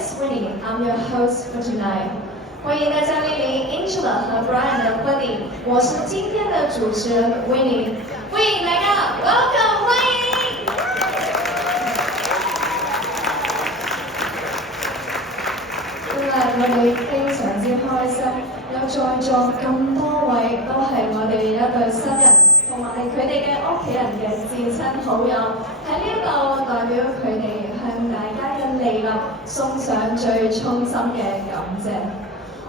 is Winnie. I'm your host for tonight. 欢迎大家莅临 Angela 和 Brian 的婚礼，我是今天的主持人 Winnie。欢迎大家 ，Welcome 欢迎。今日我哋非常之開心，有在座咁多位都係我哋一對新人，同埋佢哋嘅屋企人嘅至親好友，喺呢度代表佢哋向大家嘅嚟臨送上最衷心嘅感謝。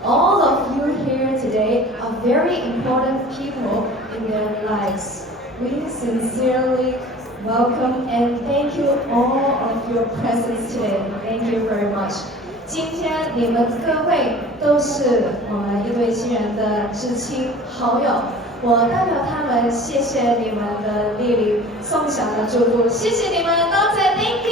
All of you here today are very important people in their lives. We sincerely welcome and thank you all of your presence today. Thank you very much. 今天你们各位都是我们一对新人的至亲好友，我代表他们谢谢你们的莅临，送上了祝福，谢謝你們，多謝 ，Thank you。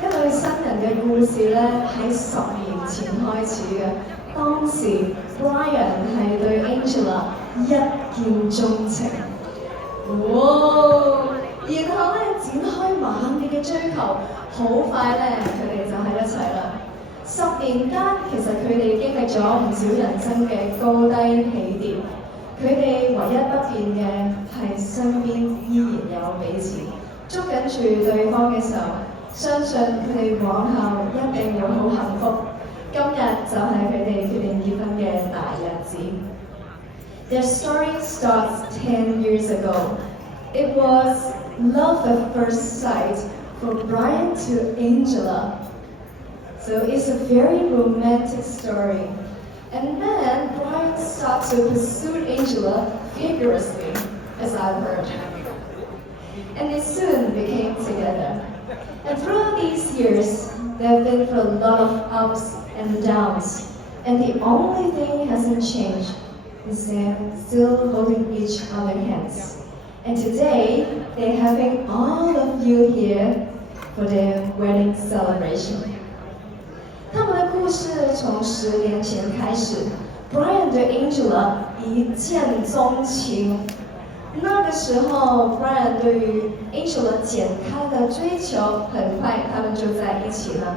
一對新人嘅故事咧，喺10年前開始嘅。當時 Brian 係對 Angela 一見鍾情，哇！然後咧展開猛烈嘅追求，好快咧佢哋就喺一齊啦。10年間，其實佢哋經歷咗唔少人生嘅高低起跌，佢哋唯一不變嘅係身邊依然有彼此，捉緊住對方嘅手，相信佢哋往後一定會好幸福。今日就係佢哋決定結婚嘅大日子。Their story starts 10 years ago. It was love at first sight for Brian to Angela. So it's a very romantic story. And then Brian started to pursue Angela vigorously, as I've heard. And they soon became together. And throughout these years, they've been through a lot of ups and downs. And the only thing hasn't changed is they're still holding each other's hands. And today, they're having all of you here for their wedding celebration. 他们的故事从10年前开始 ，Brian 对 Angela 一见钟情。那个时候 ，Brian 对于 Angela 展开了追求，很快他们就在一起了。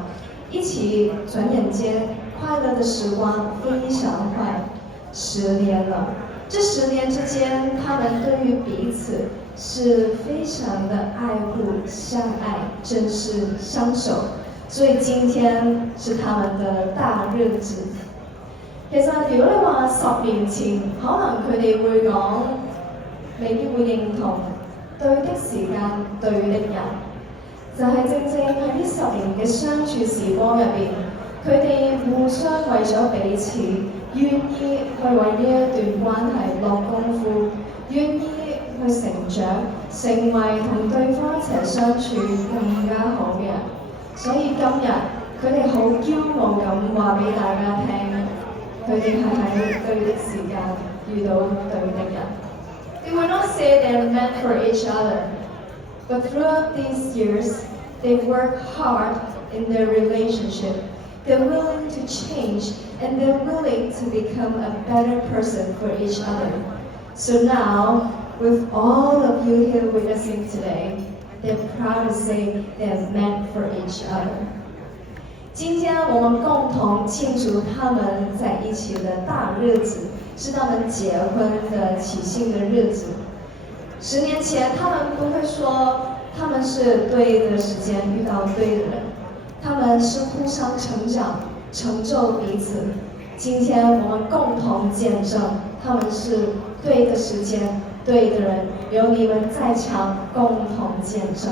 一起，转眼间，快乐的时光非常快，10年了。这10年之间，他们对于彼此是非常的爱护、相愛、珍視、相守。所以今天是他們的大日子。其實如果你話10年前，可能佢哋會講，未必會認同對的時間、對的人，就係正正喺呢10年嘅相處時光入邊，佢哋互相為咗彼此，願意去為呢一段關係落功夫，願意去成長，成為同對方一齊相處更加好嘅人。所以今日佢哋好驕傲咁話俾大家聽，佢哋係喺對的時間遇到對的人。They will not say they're meant for each other, but throughout these years, they work hard in their relationship. They're willing to change and they're willing to become a better person for each other. So now, with all of you here witnessing today,They're proud to say they're meant for each other. 今天我们共同庆祝他们在一起的大日子，是他们结婚的起兴的日子。10年前，他们不会说他们是对的时间遇到对的人，他们是互相成长，成就彼此。今天我们共同见证，他们是对的时间。对的人，有你们在场共同见證。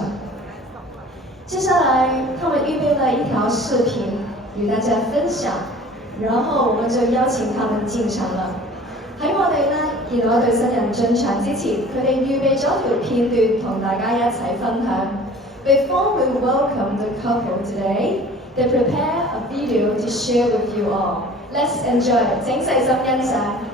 接下來，他們預備了一條視頻與大家分享，然後我們就邀請他們進場了。喺我哋呢見到一對新人進場之前，佢哋預備咗條片段同大家一齊分享。Before we welcome the couple today, they prepare a video to share with you all. Let's enjoy. 請細心欣賞。